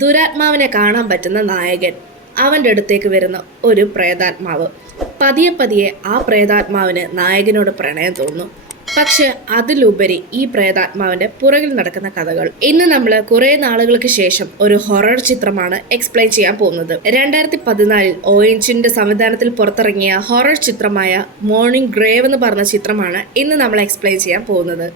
ദുരാത്മാവിനെ കാണാൻ പറ്റുന്ന നായകൻ അവൻ്റെ അടുത്തേക്ക് വരുന്ന ഒരു പ്രേതാത്മാവ്. പതിയെ പതിയെ ആ പ്രേതാത്മാവിന് നായകനോട് പ്രണയം തോന്നുന്നു. പക്ഷെ അതിലുപരി ഈ പ്രേതാത്മാവിന്റെ പുറകിൽ നടക്കുന്ന കഥകൾ. ഇന്ന് നമ്മൾ കുറെ നാളുകൾക്ക് ശേഷം ഒരു ഹൊറർ ചിത്രമാണ് എക്സ്പ്ലെയിൻ ചെയ്യാൻ പോകുന്നത്. 2014 ONGന്റെ സംവിധാനത്തിൽ പുറത്തിറങ്ങിയ ഹൊറർ ചിത്രമായ മോർണിംഗ് ഗ്രേവ് എന്ന് പറഞ്ഞ ചിത്രമാണ് ഇന്ന് നമ്മൾ എക്സ്പ്ലെയിൻ ചെയ്യാൻ പോകുന്നത്.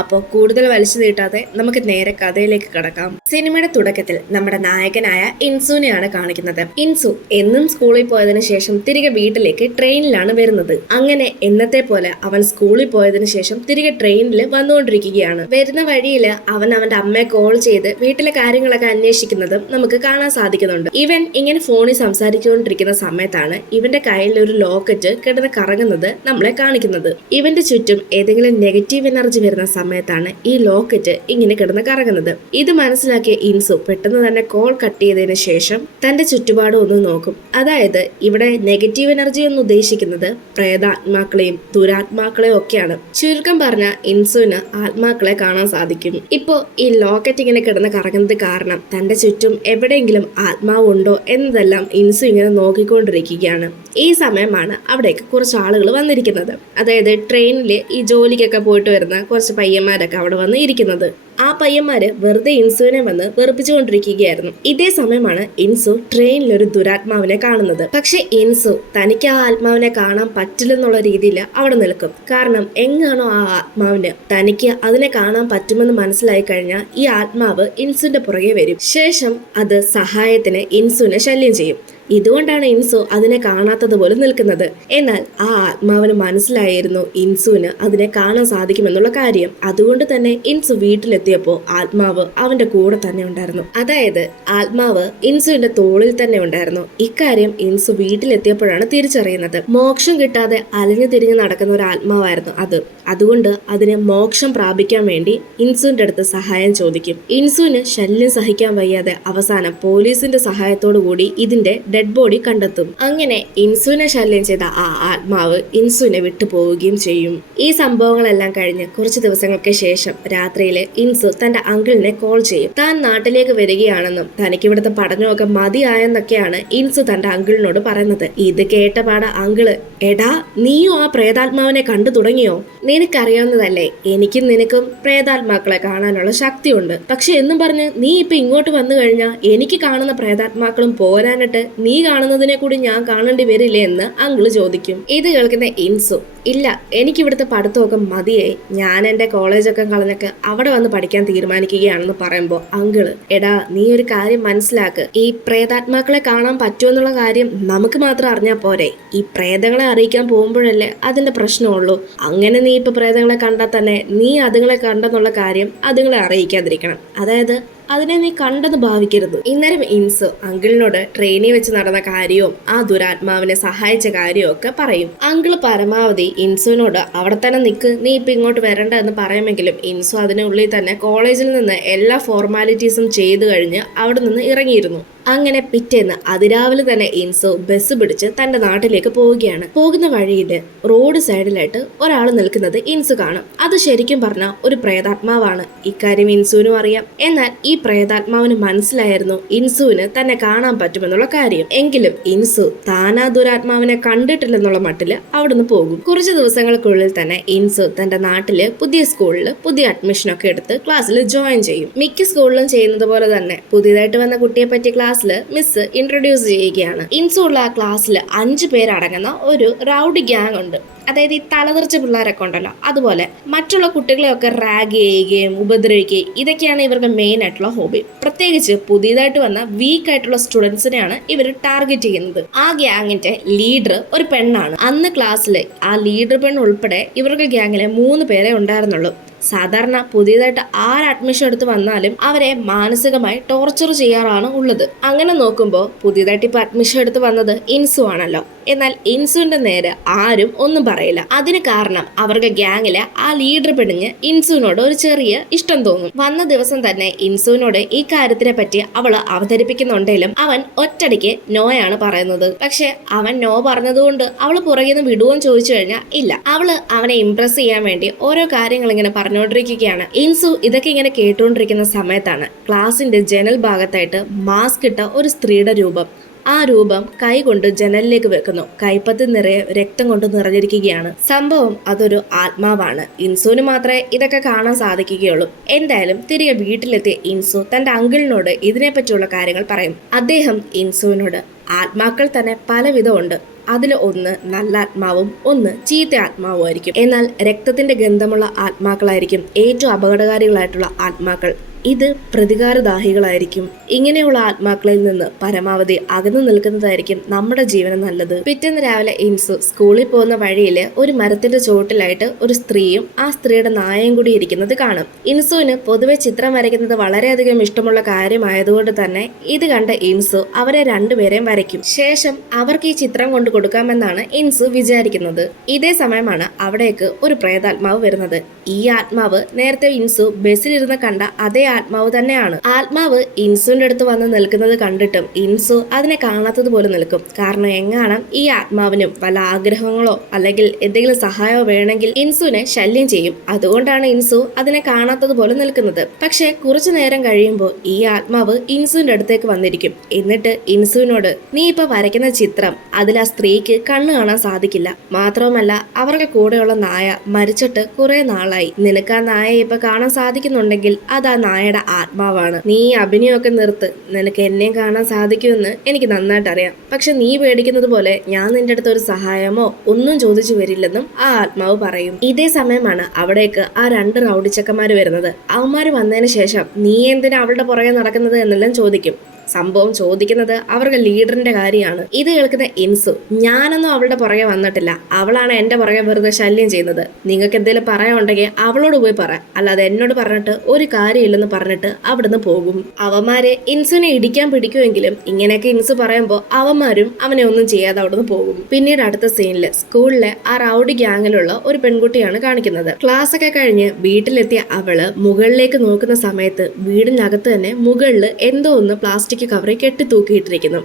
അപ്പോൾ കൂടുതൽ വലിച്ചു നീട്ടാതെ നമുക്ക് നേരെ കഥയിലേക്ക് കടക്കാം. സിനിമയുടെ തുടക്കത്തിൽ നമ്മുടെ നായകനായ ഇൻസുനെയാണ് കാണിക്കുന്നത്. ഇൻസു എന്നും സ്കൂളിൽ പോയതിനു ശേഷം തിരികെ വീട്ടിലേക്ക് ട്രെയിനിലാണ് വരുന്നത്. അങ്ങനെ എന്നത്തെ പോലെ അവൻ സ്കൂളിൽ പോയതിനു ശേഷം തിരികെ ട്രെയിനിൽ വന്നുകൊണ്ടിരിക്കുകയാണ്. വരുന്ന വഴിയിൽ അവൻ അവന്റെ അമ്മയെ കോൾ ചെയ്ത് വീട്ടിലെ കാര്യങ്ങളൊക്കെ അന്വേഷിക്കുന്നതും നമുക്ക് കാണാൻ സാധിക്കുന്നുണ്ട്. ഇവൻ ഇങ്ങനെ ഫോണിൽ സംസാരിച്ചുകൊണ്ടിരിക്കുന്ന സമയത്താണ് ഇവന്റെ കയ്യിൽ ഒരു ലോക്കറ്റ് കിടന്ന് കറങ്ങുന്നത് നമ്മളെ കാണിക്കുന്നത്. ഇവന്റെ ചുറ്റും ഏതെങ്കിലും നെഗറ്റീവ് എനർജി വരുന്ന സമയത്താണ് ഈ ലോക്കറ്റ് ഇങ്ങനെ കിടന്ന് കറങ്ങുന്നത്. ഇത് മനസ്സിലാക്കിയ ഇൻസു പെട്ടെന്ന് തന്നെ കോൾ കട്ട് ചെയ്തതിനു ശേഷം തന്റെ ചുറ്റുപാടും ഒന്ന് നോക്കും. അതായത് ഇവിടെ നെഗറ്റീവ് എനർജി എന്ന് ഉദ്ദേശിക്കുന്നത് പ്രേതാത്മാക്കളെയും ദുരാത്മാക്കളെയും ഒക്കെയാണ്. ചുരുക്കം പറഞ്ഞ ഇൻസുവിന് ആത്മാക്കളെ കാണാൻ സാധിക്കും. ഇപ്പോ ഈ ലോക്കറ്റ് ഇങ്ങനെ കിടന്ന് കറങ്ങുന്നത് കാരണം തന്റെ ചുറ്റും എവിടെയെങ്കിലും ആത്മാവുണ്ടോ എന്നതെല്ലാം ഇൻസു ഇങ്ങനെ നോക്കിക്കൊണ്ടിരിക്കുകയാണ്. ഈ സമയമാണ് അവിടേക്ക് കുറച്ച് ആളുകൾ വന്നിരിക്കുന്നത്. അതായത് ട്രെയിനിൽ ഈ ജോലിക്കൊക്കെ പോയിട്ട് വരുന്ന കുറച്ച് പയ്യന്മാരൊക്കെ അവിടെ വന്ന് ഇരിക്കുന്നത്. ആ പയ്യന്മാര് വെറുതെ ഇൻസുവിനെ വന്ന് വെറുപ്പിച്ചുകൊണ്ടിരിക്കുകയായിരുന്നു. ഇതേ സമയമാണ് ഇൻസു ട്രെയിനിൽ ഒരു ദുരാത്മാവിനെ കാണുന്നത്. പക്ഷെ ഇൻസു തനിക്ക് ആ ആത്മാവിനെ കാണാൻ പറ്റില്ലെന്നുള്ള രീതിയിൽ അവിടെ നിൽക്കും. കാരണം എങ്ങാണോ ആ ആത്മാവിന് തനിക്ക് അതിനെ കാണാൻ പറ്റുമെന്ന് മനസ്സിലായി കഴിഞ്ഞാൽ ഈ ആത്മാവ് ഇൻസുവിന്റെ പുറകെ വരും. ശേഷം അത് സഹായത്തിന് ഇൻസുവിനെ ശല്യം ചെയ്യും. ഇതുകൊണ്ടാണ് ഇൻസു അതിനെ കാണാത്തത് പോലെ നിൽക്കുന്നത്. എന്നാൽ ആ ആത്മാവിന് മനസ്സിലായിരുന്നു ഇൻസുവിന് അതിനെ കാണാൻ സാധിക്കുമെന്നുള്ള കാര്യം. അതുകൊണ്ട് തന്നെ ഇൻസു വീട്ടിലെത്തിയപ്പോൾ ആത്മാവ് അവന്റെ കൂടെ തന്നെ ഉണ്ടായിരുന്നു. അതായത് ആത്മാവ് ഇൻസുവിന്റെ തോളിൽ തന്നെ ഉണ്ടായിരുന്നു. ഇക്കാര്യം ഇൻസു വീട്ടിലെത്തിയപ്പോഴാണ് തിരിച്ചറിയുന്നത്. മോക്ഷം കിട്ടാതെ അലഞ്ഞു തിരിഞ്ഞു നടക്കുന്ന ഒരു ആത്മാവായിരുന്നു അത്. അതുകൊണ്ട് അതിന് മോക്ഷം പ്രാപിക്കാൻ വേണ്ടി ഇൻസുവിന്റെ അടുത്ത് സഹായം ചോദിക്കും. ഇൻസുവിന് ശല്യം സഹിക്കാൻ വയ്യാതെ അവസാനം പോലീസിന്റെ സഹായത്തോടു കൂടി ഇതിന്റെ ഡെഡ് ബോഡി കണ്ടെത്തും. അങ്ങനെ ഇൻസുവിനെ ശല്യം ചെയ്ത ആ ആത്മാവ് ഇൻസുവിനെ വിട്ടു പോവുകയും ചെയ്യും. ഈ സംഭവങ്ങളെല്ലാം കഴിഞ്ഞ് കുറച്ച് ദിവസങ്ങൾക്ക് ശേഷം രാത്രിയില് ഇൻസു തന്റെ അങ്കിളിനെ കോൾ ചെയ്യും. താൻ നാട്ടിലേക്ക് വരികയാണെന്നും തനിക്ക് ഇവിടുത്തെ പഠനമൊക്കെ മതിയായെന്നൊക്കെയാണ് ഇൻസു തന്റെ അങ്കിളിനോട് പറയുന്നത്. ഇത് കേട്ടപാട അങ്കിള്, എടാ നീയും ആ പ്രേതാത്മാവിനെ കണ്ടു തുടങ്ങിയോ? നിനക്കറിയാവുന്നതല്ലേ എനിക്കും നിനക്കും പ്രേതാത്മാക്കളെ കാണാനുള്ള ശക്തിയുണ്ട്. പക്ഷെ എന്നും പറഞ്ഞ് നീ ഇപ്പൊ ഇങ്ങോട്ട് വന്നു കഴിഞ്ഞാൽ എനിക്ക് കാണുന്ന പ്രേതാത്മാക്കളും പോരാനിട്ട് നീ കാണുന്നതിനെ കൂടി ഞാൻ കാണേണ്ടി വരില്ലേ എന്ന് അങ്കിള് ചോദിക്കും. ഇത് കേൾക്കുന്ന ഇൻസു, ഇല്ല എനിക്കിവിടുത്തെ പഠിത്തമൊക്കെ മതിയായി, ഞാൻ എൻ്റെ കോളേജൊക്കെ കളഞ്ഞൊക്കെ അവിടെ വന്ന് പഠിക്കാൻ തീരുമാനിക്കുകയാണെന്ന് പറയുമ്പോൾ അങ്കിള്, എടാ നീ ഒരു കാര്യം മനസ്സിലാക്ക്, ഈ പ്രേതാത്മാക്കളെ കാണാൻ പറ്റുമെന്നുള്ള കാര്യം നമുക്ക് മാത്രം അറിഞ്ഞാൽ പോരെ, ഈ പ്രേതങ്ങളെ അറിയിക്കാൻ പോകുമ്പോഴല്ലേ അതിന്റെ പ്രശ്നമുള്ളൂ. അങ്ങനെ നീ ഇപ്പൊ പ്രേതങ്ങളെ കണ്ടാൽ തന്നെ നീ അതുങ്ങളെ കണ്ടെന്നുള്ള കാര്യം അതുങ്ങളെ അറിയിക്കാതിരിക്കണം. അതായത് അതിനെ നീ കണ്ടെന്ന് ഭാവിക്കരുത്. ഇന്നേരം ഇൻസു അങ്കിളിനോട് ട്രെയിനിൽ വെച്ച് നടന്ന കാര്യവും ആ ദുരാത്മാവിനെ സഹായിച്ച കാര്യവും ഒക്കെ പറയും. അങ്കിള് പരമാവധി ഇൻസുവിനോട് അവിടെ തന്നെ നിൽക്ക്, നീ ഇപ്പൊ ഇങ്ങോട്ട് വരണ്ട എന്ന് പറയുമെങ്കിലും ഇൻസു അതിനുള്ളിൽ തന്നെ കോളേജിൽ നിന്ന് എല്ലാ ഫോർമാലിറ്റീസും ചെയ്തു കഴിഞ്ഞ് അവിടെ നിന്ന് ഇറങ്ങിയിരുന്നു. അങ്ങനെ പിറ്റേന്ന് അതിരാവിലെ തന്നെ ഇൻസു ബസ് പിടിച്ച് തന്റെ നാട്ടിലേക്ക് പോവുകയാണ്. പോകുന്ന വഴിയിൽ റോഡ് സൈഡിലായിട്ട് ഒരാൾ നിൽക്കുന്നത് ഇൻസു കാണും. അത് ശരിക്കും പറഞ്ഞാൽ ഒരു പ്രേതാത്മാവാണ്. ഇക്കാര്യം ഇൻസുവിനും അറിയാം. എന്നാൽ ഈ പ്രേതാത്മാവിന് മനസ്സിലായിരുന്നു ഇൻസുവിന് തന്നെ കാണാൻ പറ്റുമെന്നുള്ള കാര്യം. എങ്കിലും ഇൻസു താനാ ദുരാത്മാവിനെ കണ്ടിട്ടില്ലെന്നുള്ള മട്ടില് അവിടുന്ന് പോകും. കുറച്ച് ദിവസങ്ങൾക്കുള്ളിൽ തന്നെ ഇൻസു തന്റെ നാട്ടില് പുതിയ സ്കൂളിൽ പുതിയ അഡ്മിഷനൊക്കെ എടുത്ത് ക്ലാസ്സിൽ ജോയിൻ ചെയ്യും. മിക്ക സ്കൂളിലും ചെയ്യുന്നത് പോലെ തന്നെ പുതിയതായിട്ട് വന്ന കുട്ടിയെ പറ്റി ക്ലാസ്സിൽ മിസ് ഇൻട്രൊഡ്യൂസ് ചെയ്യുകയാണ്. ഇൻസു ഉള്ള ആ ക്ലാസ്സിൽ 5 പേരടങ്ങുന്ന ഒരു റൗഡി ഗ്യാങ് ഉണ്ട്. അതായത് ഈ തലതെറിച്ച പിള്ളേരൊക്കെ ഉണ്ടല്ലോ, അതുപോലെ മറ്റുള്ള കുട്ടികളെയൊക്കെ റാഗ് ചെയ്യുകയും ഉപദ്രവിക്കുകയും ഇതൊക്കെയാണ് ഇവർക്ക് മെയിൻ ആയിട്ടുള്ള ഹോബി. പ്രത്യേകിച്ച് പുതിയതായിട്ട് വന്ന വീക്ക് ആയിട്ടുള്ള സ്റ്റുഡൻസിനെയാണ് ഇവർ ടാർഗറ്റ് ചെയ്യുന്നത്. ആ ഗ്യാങ്ങിന്റെ ലീഡർ ഒരു പെണ്ണാണ്. അന്ന് ക്ലാസ്സിൽ ആ ലീഡർ പെണ്ണ് ഉൾപ്പെടെ ഇവർക്ക് ഗ്യാങ്ങിലെ 3 പേരെ ഉണ്ടായിരുന്നുള്ളൂ. സാധാരണ പുതിയതായിട്ട് ആര് അഡ്മിഷൻ എടുത്ത് വന്നാലും അവരെ മാനസികമായി ടോർച്ചർ ചെയ്യാറാണ് ഉള്ളത്. അങ്ങനെ നോക്കുമ്പോൾ പുതിയതായിട്ട് ഇപ്പൊ അഡ്മിഷൻ എടുത്ത് വന്നത് ഇൻസു ആണല്ലോ. എന്നാൽ ഇൻസുവിന്റെ നേരെ ആരും ഒന്നും പറയില്ല. അതിന് കാരണം അവർക്ക് ഗ്യാങ്ങിലെ ആ ലീഡർ പെണ്ണിന് ഇൻസുവിനോട് ഒരു ചെറിയ ഇഷ്ടം തോന്നും. വന്ന ദിവസം തന്നെ ഇൻസുവിനോട് ഈ കാര്യത്തിനെ പറ്റി അവള് അവതരിപ്പിക്കുന്നുണ്ടെങ്കിലും അവൻ ഒറ്റടിക്ക് നോയാണ് പറയുന്നത്. പക്ഷെ അവൻ നോ പറഞ്ഞതുകൊണ്ട് അവള് പുറകെ നിന്ന് വിടുവോന്ന് ചോദിച്ചു കഴിഞ്ഞാൽ ഇല്ല. അവള് അവനെ ഇംപ്രസ് ചെയ്യാൻ വേണ്ടി ഓരോ കാര്യങ്ങൾ ഇങ്ങനെ പറഞ്ഞുകൊണ്ടിരിക്കുകയാണ്. ഇൻസു ഇതൊക്കെ ഇങ്ങനെ കേട്ടുകൊണ്ടിരിക്കുന്ന സമയത്താണ് ക്ലാസിന്റെ ജനൽ ഭാഗത്തായിട്ട് മാസ്ക് ഇട്ട ഒരു സ്ത്രീയുടെ രൂപം. ആ രൂപം കൈകൊണ്ട് ജനലിലേക്ക് വെക്കുന്നു. കൈപ്പത്തി നിറയെ രക്തം കൊണ്ട് നിറഞ്ഞിരിക്കുകയാണ്. സംഭവം അതൊരു ആത്മാവാണ്. ഇൻസുവിന് മാത്രമേ ഇതൊക്കെ കാണാൻ സാധിക്കുകയുള്ളൂ. എന്തായാലും തിരികെ വീട്ടിലെത്തിയ ഇൻസു തന്റെ അങ്കിളിനോട് ഇതിനെപ്പറ്റിയുള്ള കാര്യങ്ങൾ പറയും. അദ്ദേഹം ഇൻസുവിനോട് ആത്മാക്കൾ തന്നെ പലവിധമുണ്ട്. അതിൽ ഒന്ന് നല്ല ആത്മാവും ഒന്ന് ചീത്ത ആത്മാവും ആയിരിക്കും. എന്നാൽ രക്തത്തിന്റെ ഗന്ധമുള്ള ആത്മാക്കളായിരിക്കും ഏറ്റവും അപകടകാരികളായിട്ടുള്ള ആത്മാക്കൾ. ഇത് പ്രതികാരദാഹികളായിരിക്കും. ഇങ്ങനെയുള്ള ആത്മാക്കളിൽ നിന്ന് പരമാവധി അകന്നു നിൽക്കുന്നതായിരിക്കും നമ്മുടെ ജീവന് നല്ലത്. പിറ്റേന്ന് രാവിലെ ഇൻസു സ്കൂളിൽ പോകുന്ന വഴിയിൽ ഒരു മരത്തിന്റെ ചുവട്ടിലായിട്ട് ഒരു സ്ത്രീയും ആ സ്ത്രീയുടെ നായയും കൂടി ഇരിക്കുന്നത് കാണും. ഇൻസുവിന് പൊതുവെ ചിത്രം വരയ്ക്കുന്നത് വളരെയധികം ഇഷ്ടമുള്ള കാര്യമായതുകൊണ്ട് തന്നെ ഇത് കണ്ട ഇൻസു അവരെ രണ്ടുപേരെയും വരയ്ക്കും. ശേഷം അവർക്ക് ഈ ചിത്രം കൊണ്ട് കൊടുക്കാമെന്നാണ് ഇൻസു വിചാരിക്കുന്നത്. ഇതേ സമയമാണ് അവിടേക്ക് ഒരു പ്രേതാത്മാവ് വരുന്നത്. ഈ ആത്മാവ് നേരത്തെ ഇൻസു ബസ്സിലിരുന്ന് കണ്ട അതേ ആത്മാവ് തന്നെയാണ്. ആത്മാവ് ഇൻസുവിന്റെ അടുത്ത് വന്ന് നിൽക്കുന്നത് കണ്ടിട്ടും ഇൻസു അതിനെ കാണാത്തതുപോലെ നിൽക്കും. കാരണം എങ്ങാനും ഈ ആത്മാവിനും വല്ല ആഗ്രഹങ്ങളോ അല്ലെങ്കിൽ എന്തെങ്കിലും സഹായമോ വേണമെങ്കിൽ ഇൻസുവിനെ ശല്യം ചെയ്യും. അതുകൊണ്ടാണ് ഇൻസു അതിനെ കാണാത്തതുപോലെ നിൽക്കുന്നത്. പക്ഷെ കുറച്ചു നേരം കഴിയുമ്പോൾ ഈ ആത്മാവ് ഇൻസുവിന്റെ അടുത്തേക്ക് വന്നിരിക്കും. എന്നിട്ട് ഇൻസുവിനോട് നീ ഇപ്പൊ വരയ്ക്കുന്ന ചിത്രം അതിൽ ആ സ്ത്രീക്ക് കണ്ണു കാണാൻ സാധിക്കില്ല. മാത്രവുമല്ല അവർക്ക് കൂടെയുള്ള നായ മരിച്ചിട്ട് കുറെ നാളായി. നിനക്ക് ആ നായയെ ഇപ്പൊ കാണാൻ സാധിക്കുന്നുണ്ടെങ്കിൽ അത് ആ നായയുടെ ആത്മാവാണ്. നീ അഭിനയമൊക്കെ നിർത്ത്. നിനക്ക് എന്നെയും കാണാൻ സാധിക്കുമെന്ന് എനിക്ക് നന്നായിട്ട് അറിയാം. പക്ഷെ നീ പേടിക്കുന്നത് പോലെ ഞാൻ നിന്റെ അടുത്ത് ഒരു സഹായമോ ഒന്നും ചോദിച്ചു വരില്ലെന്നും ആ ആത്മാവ് പറയും. ഇതേ സമയമാണ് അവിടേക്ക് ആ രണ്ട് റൗഡിച്ചക്കന്മാര് വരുന്നത്. അവന്മാര് വന്നതിന് ശേഷം നീ എന്തിനാ അവളുടെ പുറകെ നടക്കുന്നത് എന്നെല്ലാം ചോദിക്കും. സംഭവം ചോദിക്കുന്നത് അവർക്ക് ലീഡറിന്റെ കാര്യമാണ്. ഇത് കേൾക്കുന്ന ഇൻസു ഞാനൊന്നും അവളുടെ പുറകെ വന്നിട്ടില്ല, അവളാണ് എന്റെ പുറകെ വെറുതെ ശല്യം ചെയ്യുന്നത്. നിങ്ങൾക്ക് എന്തെങ്കിലും പറയാനുണ്ടെങ്കിൽ അവളോട് പോയി പറ, അല്ലാതെ എന്നോട് പറഞ്ഞിട്ട് ഒരു കാര്യമില്ലെന്ന് പറഞ്ഞിട്ട് അവിടുന്ന് പോകും. അവന്മാര് ഇൻസുവിനെ ഇടിക്കാൻ പിടിക്കുമെങ്കിലും ഇങ്ങനെയൊക്കെ ഇൻസു പറയുമ്പോൾ അവന്മാരും അവനെ ഒന്നും ചെയ്യാതെ അവിടുന്ന് പോകും. പിന്നീട് അടുത്ത സീനില് സ്കൂളിലെ ആ റൗഡി ഗ്യാങ്ങിലുള്ള ഒരു പെൺകുട്ടിയാണ് കാണിക്കുന്നത്. ക്ലാസ് ഒക്കെ കഴിഞ്ഞ് വീട്ടിലെത്തിയ അവള് മുകളിലേക്ക് നോക്കുന്ന സമയത്ത് വീടിനകത്ത് തന്നെ മുകളിൽ എന്തോ ഒന്ന് പ്ലാസ്റ്റിക് കവറിൽ കെട്ടിത്തൂക്കിയിട്ടിരിക്കുന്നു.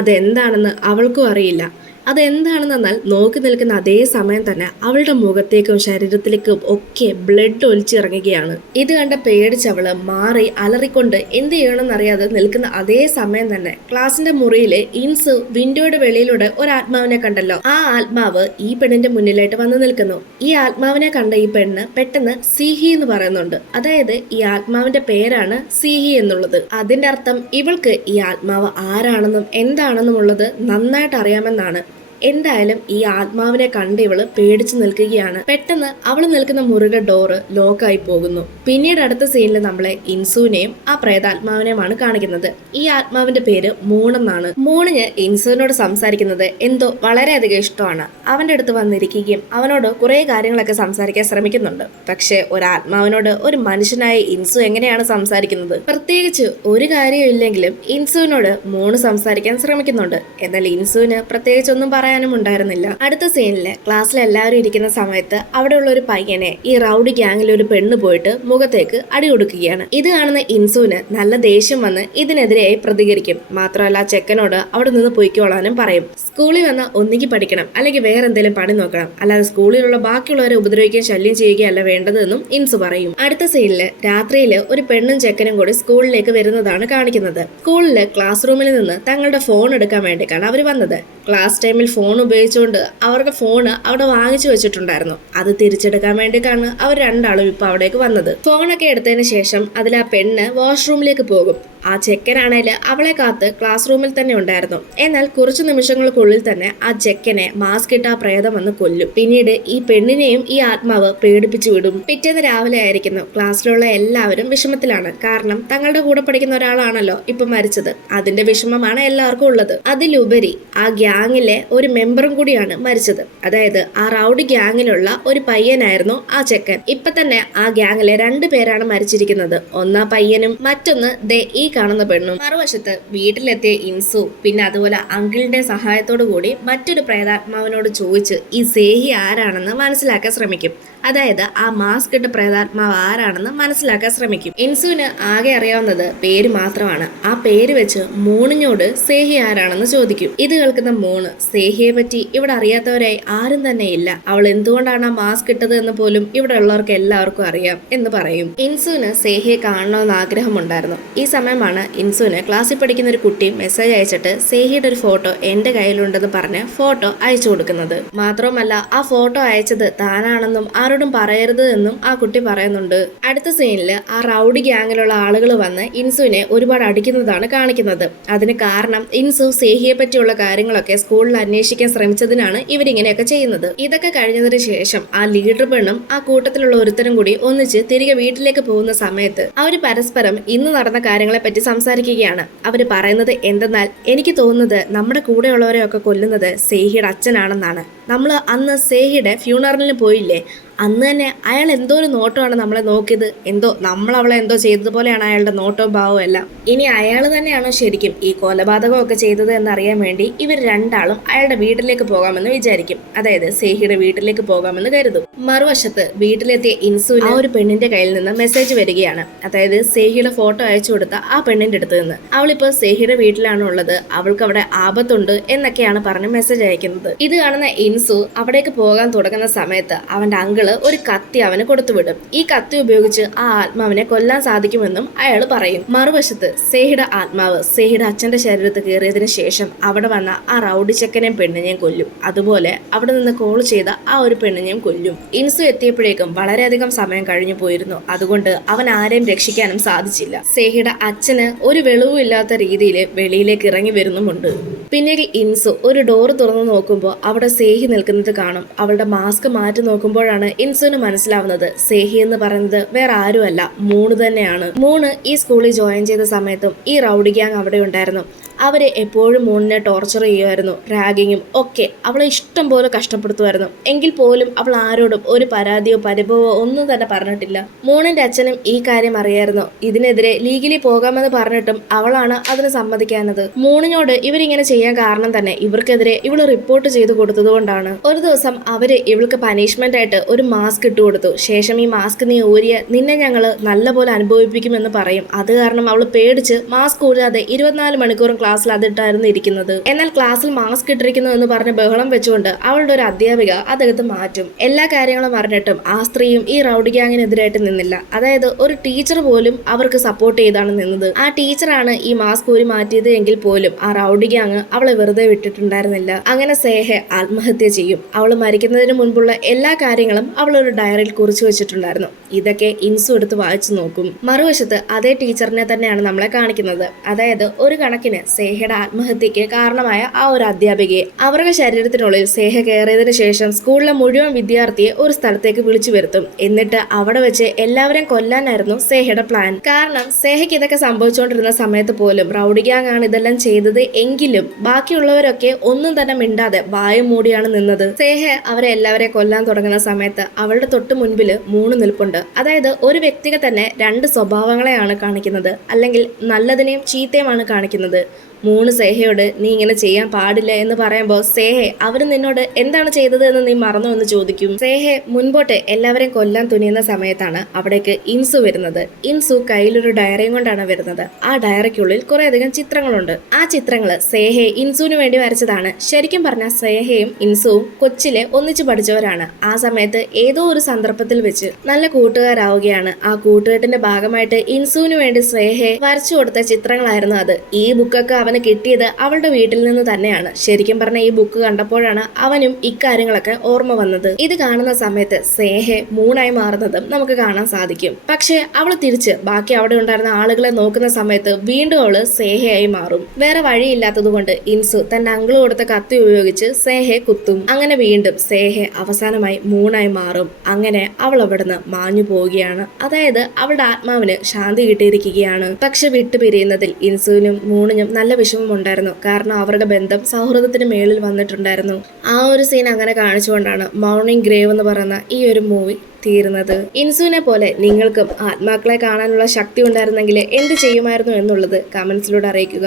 അതെന്താണെന്ന് അവൾക്കും അറിയില്ല. അതെന്താണെന്നാൽ നോക്കി നിൽക്കുന്ന അതേ സമയം തന്നെ അവളുടെ മുഖത്തേക്കും ശരീരത്തിലേക്കും ഒക്കെ ബ്ലഡ് ഒലിച്ചിറങ്ങുകയാണ്. ഇത് കണ്ട പേടിച്ചവള് മാറി അലറിക്കൊണ്ട് എന്ത് ചെയ്യണമെന്നറിയാതെ നിൽക്കുന്ന അതേ സമയം തന്നെ ക്ലാസിന്റെ മുറിയില് ഇൻസു വിൻഡോയുടെ വെളിയിലൂടെ ഒരു ആത്മാവിനെ കണ്ടല്ലോ. ആ ആത്മാവ് ഈ പെണ്ണിന്റെ മുന്നിലായിട്ട് വന്ന് നിൽക്കുന്നു. ഈ ആത്മാവിനെ കണ്ട ഈ പെണ്ണ് പെട്ടെന്ന് സിഹി എന്ന് പറയുന്നുണ്ട്. അതായത് ഈ ആത്മാവിന്റെ പേരാണ് സിഹി എന്നുള്ളത്. അതിന്റെ അർത്ഥം ഇവൾക്ക് ഈ ആത്മാവ് ആരാണെന്നും എന്താണെന്നും ഉള്ളത് നന്നായിട്ട് അറിയാമെന്നാണ്. എന്തായാലും ഈ ആത്മാവിനെ കണ്ട് ഇവള് പേടിച്ചു നിൽക്കുകയാണ്. പെട്ടെന്ന് അവള് നിൽക്കുന്ന മുറിയുടെ ഡോറ് ലോക്കായി പോകുന്നു. പിന്നീട് അടുത്ത സീനിൽ നമ്മളെ ഇൻസുവിനെയും ആ പ്രേതാത്മാവിനെയുമാണ് കാണിക്കുന്നത്. ഈ ആത്മാവിന്റെ പേര് മൂണെന്നാണ്. മൂണിന് ഇൻസുവിനോട് സംസാരിക്കുന്നത് എന്തോ വളരെയധികം ഇഷ്ടമാണ്. അവന്റെ അടുത്ത് വന്നിരിക്കുകയും അവനോട് കുറെ കാര്യങ്ങളൊക്കെ സംസാരിക്കാൻ ശ്രമിക്കുന്നുണ്ട്. പക്ഷെ ഒരാത്മാവിനോട് ഒരു മനുഷ്യനായ ഇൻസു എങ്ങനെയാണ് സംസാരിക്കുന്നത്? പ്രത്യേകിച്ച് ഒരു കാര്യവും ഇല്ലെങ്കിലും ഇൻസുവിനോട് മൂണ് സംസാരിക്കാൻ ശ്രമിക്കുന്നുണ്ട്. എന്നാൽ ഇൻസുവിന് പ്രത്യേകിച്ച് ഒന്നും പറയാനും ഉണ്ടായിരുന്നില്ല. അടുത്ത സീനില് ക്ലാസ്സിൽ എല്ലാവരും ഇരിക്കുന്ന സമയത്ത് അവിടെയുള്ള ഒരു പയ്യനെ ഈ റൗഡി ഗ്യാങ്ങിൽ ഒരു പെണ്ണ് പോയിട്ട് മുഖത്തേക്ക് അടി കൊടുക്കുകയാണ്. ഇത് കാണുന്ന ഇൻസുവിന് നല്ല ദേഷ്യം വന്ന് ഇതിനെതിരെയായി പ്രതികരിക്കും. മാത്രമല്ല ചെക്കനോട് അവിടെ നിന്ന് പൊയ്ക്കോളാനും പറയും. സ്കൂളിൽ വന്ന് ഒന്നിക്ക് പഠിക്കണം, അല്ലെങ്കിൽ വേറെ എന്തെങ്കിലും പണി നോക്കണം, അല്ലാതെ സ്കൂളിലുള്ള ബാക്കിയുള്ളവരെ ഉപദ്രവിക്കുകയും ശല്യം ചെയ്യുകയല്ല വേണ്ടതെന്നും ഇൻസു പറയും. അടുത്ത സീനില് രാത്രിയില് ഒരു പെണ്ണും ചെക്കനും കൂടി സ്കൂളിലേക്ക് വരുന്നതാണ് കാണിക്കുന്നത്. സ്കൂളില് ക്ലാസ് റൂമിൽ നിന്ന് തങ്ങളുടെ ഫോൺ എടുക്കാൻ വേണ്ടിയിട്ടാണ് അവർ വന്നത്. ക്ലാസ് ടൈമിൽ ഫോൺ ഉപയോഗിച്ചുകൊണ്ട് അവരുടെ ഫോണ് അവിടെ വാങ്ങിച്ചു വെച്ചിട്ടുണ്ടായിരുന്നു. അത് തിരിച്ചെടുക്കാൻ വേണ്ടിയിട്ടാണ് അവർ രണ്ടാളും ഇപ്പൊ അവിടേക്ക് വന്നത്. ഫോണൊക്കെ എടുത്തതിന് ശേഷം അതിൽ ആ പെണ്ണ് വാഷ്റൂമിലേക്ക് പോകും. ആ ചെക്കനാണേല് അവളെ കാത്ത് ക്ലാസ് റൂമിൽ തന്നെ ഉണ്ടായിരുന്നു. എന്നാൽ കുറച്ചു നിമിഷങ്ങൾക്കുള്ളിൽ തന്നെ ആ ചെക്കനെ മാസ്ക് ഇട്ട് ആ പ്രേതം വന്ന് കൊല്ലും. പിന്നീട് ഈ പെണ്ണിനെയും ഈ ആത്മാവ് പേടിപ്പിച്ചു വിടും. പിറ്റേന്ന് രാവിലെ ആയിരിക്കുന്നു. ക്ലാസ്സിലുള്ള എല്ലാവരും വിഷമത്തിലാണ്. കാരണം തങ്ങളുടെ കൂടെ പഠിക്കുന്ന ഒരാളാണല്ലോ ഇപ്പൊ മരിച്ചത്. അതിന്റെ വിഷമമാണ് എല്ലാവർക്കും ഉള്ളത്. അതിലുപരി ആ ഗ്യാങ്ങിലെ ഒരു മെമ്പറും കൂടിയാണ് മരിച്ചത്. അതായത് ആ റൗഡി ഗ്യാങ്ങിലുള്ള ഒരു പയ്യനായിരുന്നു ആ ചെക്കൻ. ഇപ്പൊ തന്നെ ആ ഗ്യാങ്ങിലെ 2 പേരാണ് മരിച്ചിരിക്കുന്നത്. ഒന്നാ പയ്യനും മറ്റൊന്ന് ദേ ഈ കാണുന്ന പെണ്ണും. മറുവശത്ത് വീട്ടിലെത്തിയ ഇൻസു പിന്നെ അതുപോലെ അങ്കിളിന്റെ സഹായത്തോടു കൂടി മറ്റൊരു പ്രേതാത്മാവിനോട് ചോദിച്ച് ഈ സേഹി ആരാണെന്ന് മനസ്സിലാക്കാൻ ശ്രമിക്കും. അതായത് ആ മാസ്ക് ഇട്ട പ്രേതാത്മാവ് ആരാണെന്ന് മനസ്സിലാക്കാൻ ശ്രമിക്കും. ഇൻസുവിന് ആകെ അറിയാവുന്നത് പേര് മാത്രമാണ്. ആ പേര് വെച്ച് മൂണിനോട് സേഹി ആരാണെന്ന് ചോദിക്കും. ഇത് കേൾക്കുന്ന മൂണ് സേഹിയെ പറ്റി ഇവിടെ അറിയാത്തവരായി ആരും തന്നെ ഇല്ല, അവൾ എന്തുകൊണ്ടാണ് ആ മാസ്ക് ഇട്ടത് എന്ന് പോലും ഇവിടെ ഉള്ളവർക്ക് എല്ലാവർക്കും അറിയാം എന്ന് പറയും. ഇൻസുവിന് സേഹിയെ കാണണമെന്ന് ആഗ്രഹമുണ്ടായിരുന്നു. ഈ സമയമാണ് ഇൻസുവിന് ക്ലാസ്സിൽ പഠിക്കുന്ന ഒരു കുട്ടി മെസ്സേജ് അയച്ചിട്ട് സേഹിയുടെ ഒരു ഫോട്ടോ എന്റെ കയ്യിലുണ്ടെന്ന് പറഞ്ഞ് ഫോട്ടോ അയച്ചു കൊടുക്കുന്നത്. മാത്രവുമല്ല ആ ഫോട്ടോ അയച്ചത് താനാണെന്നും ആരോടും പറയരുത് എന്നും ആ കുട്ടി പറയുന്നുണ്ട്. അടുത്ത സീനില് ആ റൗഡി ഗ്യാങ്ങിലുള്ള ആളുകൾ വന്ന് ഇൻസുവിനെ ഒരുപാട് അടിക്കുന്നതാണ് കാണിക്കുന്നത്. അതിന് കാരണം ഇൻസു സേഹിയെ പറ്റിയുള്ള കാര്യങ്ങളൊക്കെ സ്കൂളിൽ അന്വേഷിക്കാൻ ശ്രമിച്ചതിനാണ് ഇവരിങ്ങനെയൊക്കെ ചെയ്യുന്നത്. ഇതൊക്കെ കഴിഞ്ഞതിന് ശേഷം ആ ലീഡർ പെണ്ണും ആ കൂട്ടത്തിലുള്ള ഒരുത്തരും കൂടി ഒന്നിച്ച് തിരികെ വീട്ടിലേക്ക് പോകുന്ന സമയത്ത് അവര് പരസ്പരം ഇന്ന് നടന്ന കാര്യങ്ങളെ പറ്റി സംസാരിക്കുകയാണ്. അവര് പറയുന്നത് എന്തെന്നാൽ, എനിക്ക് തോന്നുന്നത് നമ്മുടെ കൂടെയുള്ളവരെയൊക്കെ കൊല്ലുന്നത് സേഹിയുടെ അച്ഛനാണെന്നാണ്. നമ്മൾ അന്ന് സേഹിയുടെ ഫ്യൂണറലിന് പോയില്ലേ, അന്ന് തന്നെ അയാൾ എന്തോ ഒരു നോട്ടമാണ് നമ്മളെ നോക്കിയത്, എന്തോ നമ്മൾ അവളെ എന്തോ ചെയ്തതുപോലെയാണ് അയാളുടെ നോട്ടവും ഭാവവും എല്ലാം. ഇനി അയാൾ തന്നെയാണോ ശരിക്കും ഈ കൊലപാതകമൊക്കെ ചെയ്തത് എന്നറിയാൻ വേണ്ടി ഇവർ രണ്ടാളും അയാളുടെ വീട്ടിലേക്ക് പോകാമെന്ന് വിചാരിക്കും. അതായത് സേഹിയുടെ വീട്ടിലേക്ക് പോകാമെന്ന് കരുതും. മറുവശത്ത് വീട്ടിലെത്തിയ ഇൻസുവിന് ആ ഒരു പെണ്ണിന്റെ കയ്യിൽ നിന്ന് മെസ്സേജ് വരികയാണ്. അതായത് സേഹിയുടെ ഫോട്ടോ അയച്ചു കൊടുത്ത ആ പെണ്ണിന്റെ അടുത്ത് നിന്ന്. അവളിപ്പോ സേഹിയുടെ വീട്ടിലാണ് ഉള്ളത്, അവൾക്ക് അവിടെ ആപത്തുണ്ട് എന്നൊക്കെയാണ് പറഞ്ഞ് മെസ്സേജ് അയക്കുന്നത്. ഇത് കാണുന്ന ഇൻസു അവിടേക്ക് പോകാൻ തുടങ്ങുന്ന സമയത്ത് അവന്റെ അങ്കിള് ഒരു കത്തി അവന് കൊടുത്തുവിടും. ഈ കത്തി ഉപയോഗിച്ച് ആ ആത്മാവിനെ കൊല്ലാൻ സാധിക്കുമെന്നും അയാൾ പറയും. മറുവശത്ത് സേഹിയുടെ ആത്മാവ് സേഹിയുടെ അച്ഛന്റെ ശരീരത്തിൽ കയറിയതിനു ശേഷം അവിടെ വന്ന ആ റൗഡി ചെക്കനെയും പെണ്ണിനെയും കൊല്ലും. അതുപോലെ അവിടെ നിന്ന് കോൾ ചെയ്ത ആ ഒരു പെണ്ണിനെയും കൊല്ലും. ഇൻസു എത്തിയപ്പോഴേക്കും വളരെയധികം സമയം കഴിഞ്ഞു പോയിരുന്നു. അതുകൊണ്ട് അവൻ ആരെയും രക്ഷിക്കാനും സാധിച്ചില്ല. സേഹിയുടെ അച്ഛന് ഒരു വെളിവും ഇല്ലാത്ത രീതിയിൽ വെളിയിലേക്ക് ഇറങ്ങി വരുന്നുമുണ്ട്. പിന്നീട് ഇൻസു ഒരു ഡോർ തുറന്നു നോക്കുമ്പോൾ അവിടെ സേഹി നിൽക്കുന്നത് കാണും. അവളുടെ മാസ്ക് മാറ്റി നോക്കുമ്പോഴാണ് ഇൻസുവിന് മനസ്സിലാവുന്നത് സേഹി എന്ന് പറയുന്നത് വേറെ ആരുമല്ല, മൂണ് തന്നെയാണ്. മൂണ് ഈ സ്കൂളിൽ ജോയിൻ ചെയ്ത സമയത്തും ഈ റൗഡി ഗ്യാങ് അവിടെ ഉണ്ടായിരുന്നു. അവരെ എപ്പോഴും മൂണിനെ ടോർച്ചർ ചെയ്യുമായിരുന്നു, റാഗിങ്ങും ഒക്കെ. അവളെ ഇഷ്ടം പോലെ കഷ്ടപ്പെടുത്തുമായിരുന്നു. എങ്കിൽ പോലും അവൾ ആരോടും ഒരു പരാതിയോ പരിഭവോ ഒന്നും തന്നെ പറഞ്ഞിട്ടില്ല. മൂണിന്റെ അച്ഛനും ഈ കാര്യം അറിയായിരുന്നു. ഇതിനെതിരെ ലീഗലി പോകാമെന്ന് പറഞ്ഞിട്ടും അവളാണ് അതിന് സമ്മതിക്കാനത്. മൂണിനോട് ഇവരിങ്ങനെ ചെയ്യാൻ കാരണം തന്നെ ഇവർക്കെതിരെ ഇവള് റിപ്പോർട്ട് ചെയ്തു കൊടുത്തതുകൊണ്ടാണ്. ഒരു ദിവസം അവര് ഇവൾക്ക് പനിഷ്മെന്റ് ആയിട്ട് ഒരു മാസ്ക് ഇട്ടു കൊടുത്തു. ശേഷം ഈ മാസ്ക് നീ ഊരിയ നിന്നെ ഞങ്ങള് നല്ലപോലെ അനുഭവിപ്പിക്കുമെന്ന് പറയും. അത് കാരണം അവള് പേടിച്ച് മാസ്ക് ഊരാതെ 24 മണിക്കൂറും ക്ലാസ്സിൽ അതിട്ടായിരുന്നു ഇരിക്കുന്നത്. എന്നാൽ ക്ലാസ്സിൽ മാസ്ക് ഇട്ടിരിക്കുന്നു എന്ന് പറഞ്ഞ് ബഹളം വെച്ചുകൊണ്ട് അവളുടെ ഒരു അധ്യാപിക അതെടുത്ത് മാറ്റും. എല്ലാ കാര്യങ്ങളും അറിഞ്ഞിട്ടും ആ സ്ത്രീയും ഈ റൗഡി ഗ്യാങ്ങിനെതിരായിട്ട് നിന്നില്ല. അതായത് ഒരു ടീച്ചർ പോലും അവർക്ക് സപ്പോർട്ട് ചെയ്താണ് നിന്നത്. ആ ടീച്ചറാണ് ഈ മാസ്ക് ഊരി മാറ്റിയത് എങ്കിൽ പോലും ആ റൗഡി ഗ്യാങ് അവളെ വെറുതെ വിട്ടിട്ടുണ്ടായിരുന്നില്ല. അങ്ങനെ സേഹ ആത്മഹത്യ ചെയ്യും. അവൾ മരിക്കുന്നതിന് മുൻപുള്ള എല്ലാ കാര്യങ്ങളും അവൾ ഒരു ഡയറിയിൽ കുറിച്ചു വെച്ചിട്ടുണ്ടായിരുന്നു. ഇതൊക്കെ ഇൻസു എടുത്ത് വായിച്ചു നോക്കും. മറുവശത്ത് അതേ ടീച്ചറിനെ തന്നെയാണ് നമ്മളെ കാണിക്കുന്നത്. അതായത് ഒരു കണക്കിന് സേഹയുടെ ആത്മഹത്യക്ക് കാരണമായ ആ ഒരു അധ്യാപികയെ അവരുടെ ശരീരത്തിനുള്ളിൽ സേഹ കയറിയതിനു ശേഷം സ്കൂളിലെ മുഴുവൻ വിദ്യാർത്ഥിയെ ഒരു സ്ഥലത്തേക്ക് വിളിച്ചു വരുത്തും. എന്നിട്ട് അവിടെ വെച്ച് എല്ലാവരെയും കൊല്ലാനായിരുന്നു സേഹയുടെ പ്ലാൻ. കാരണം സേഹയ്ക്ക് ഇതൊക്കെ സംഭവിച്ചുകൊണ്ടിരുന്ന സമയത്ത് പോലും റൗഡി ഗ്യാങ് ആണ് ഇതെല്ലാം ചെയ്തത് എങ്കിലും ബാക്കിയുള്ളവരൊക്കെ ഒന്നും തന്നെ മിണ്ടാതെ വായും മൂടിയാണ് നിന്നത്. സേഹ അവരെ എല്ലാവരെയും കൊല്ലാൻ തുടങ്ങുന്ന സമയത്ത് അവളുടെ തൊട്ട് മുൻപിൽ മൂന്ന് നിൽപ്പുണ്ട്. അതായത് ഒരു വ്യക്തിക്ക് തന്നെ രണ്ട് സ്വഭാവങ്ങളെയാണ് കാണിക്കുന്നത്, അല്ലെങ്കിൽ നല്ലതിനെയും ചീത്തയുമാണ് കാണിക്കുന്നത്. മൂന്ന് സേഹയോട് നീ ഇങ്ങനെ ചെയ്യാൻ പാടില്ല എന്ന് പറയുമ്പോൾ സേഹെ അവര് നിന്നോട് എന്താണ് ചെയ്തത് എന്ന് നീ മറന്നു എന്ന് ചോദിക്കും. സേഹെ മുൻപോട്ട് എല്ലാവരെയും കൊല്ലാൻ തുനിയുന്ന സമയത്താണ് അവിടേക്ക് ഇൻസു വരുന്നത്. ഇൻസു കയ്യിലൊരു ഡയറിയും കൊണ്ടാണ് വരുന്നത്. ആ ഡയറിക്കുള്ളിൽ കുറെ അധികം ചിത്രങ്ങളുണ്ട്. ആ ചിത്രങ്ങള് സേഹയെ ഇൻസുവിന് വേണ്ടി വരച്ചതാണ്. ശരിക്കും പറഞ്ഞാൽ സേഹയും ഇൻസുവും കൊച്ചിലെ ഒന്നിച്ചു പഠിച്ചവരാണ്. ആ സമയത്ത് ഏതോ ഒരു സന്ദർഭത്തിൽ വെച്ച് നല്ല കൂട്ടുകാരാവുകയാണ്. ആ കൂട്ടുകെട്ടിന്റെ ഭാഗമായിട്ട് ഇൻസുവിന് വേണ്ടി സേഹയെ വരച്ചു കൊടുത്ത ചിത്രങ്ങളായിരുന്നു അത്. ഈ ബുക്കൊക്കെ അവന് കിട്ടിയത് അവളുടെ വീട്ടിൽ നിന്ന് തന്നെയാണ്. ശരിക്കും പറഞ്ഞ ഈ ബുക്ക് കണ്ടപ്പോഴാണ് അവനും ഇക്കാര്യങ്ങളൊക്കെ ഓർമ്മ വന്നത്. ഇത് കാണുന്ന സമയത്ത് സേഹെ മൂണായി മാറുന്നതും നമുക്ക് കാണാൻ സാധിക്കും. പക്ഷെ അവള് തിരിച്ച് ബാക്കി അവിടെ ഉണ്ടായിരുന്ന ആളുകളെ നോക്കുന്ന സമയത്ത് വീണ്ടും അവള് സേഹയായി മാറും. വേറെ വഴിയില്ലാത്തത് കൊണ്ട് ഇൻസു തന്റെ അങ്കിള് കൊടുത്ത കത്തി ഉപയോഗിച്ച് സേഹയെ കുത്തും. അങ്ങനെ വീണ്ടും സേഹെ അവസാനമായി മൂണായി മാറും. അങ്ങനെ അവൾ അവിടുന്ന് മാഞ്ഞു പോവുകയാണ്. അതായത് അവളുടെ ആത്മാവിന് ശാന്തി കിട്ടിയിരിക്കുകയാണ്. പക്ഷെ വിട്ടുപിരിയുന്നതിൽ ഇൻസുവിനും മൂണിനും നല്ല വിഷമമുണ്ടായിരുന്നു. കാരണം അവരുടെ ബന്ധം സൗഹൃദത്തിന് മേളിൽ വന്നിട്ടുണ്ടായിരുന്നു. ആ ഒരു സീൻ അങ്ങനെ കാണിച്ചുകൊണ്ടാണ് മോർണിംഗ് ഗ്രേവ് എന്ന് പറയുന്ന ഈ ഒരു മൂവി തീരുന്നത്. ഇൻസുവിനെ പോലെ നിങ്ങൾക്കും ആത്മാക്കളെ കാണാനുള്ള ശക്തി ഉണ്ടായിരുന്നെങ്കിൽ എന്ത് ചെയ്യുമായിരുന്നു എന്നുള്ളത് കമന്റ്സിലൂടെ അറിയിക്കുക.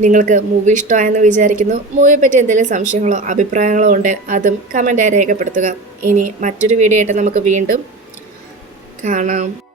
നിങ്ങൾക്ക് മൂവി ഇഷ്ടമായെന്ന് വിചാരിക്കുന്നു. മൂവിയെ പറ്റി എന്തെങ്കിലും സംശയങ്ങളോ അഭിപ്രായങ്ങളോ ഉണ്ടെങ്കിൽ അതും കമൻറ്റായി രേഖപ്പെടുത്തുക. ഇനി മറ്റൊരു വീഡിയോ ആയിട്ട് നമുക്ക് വീണ്ടും കാണാം.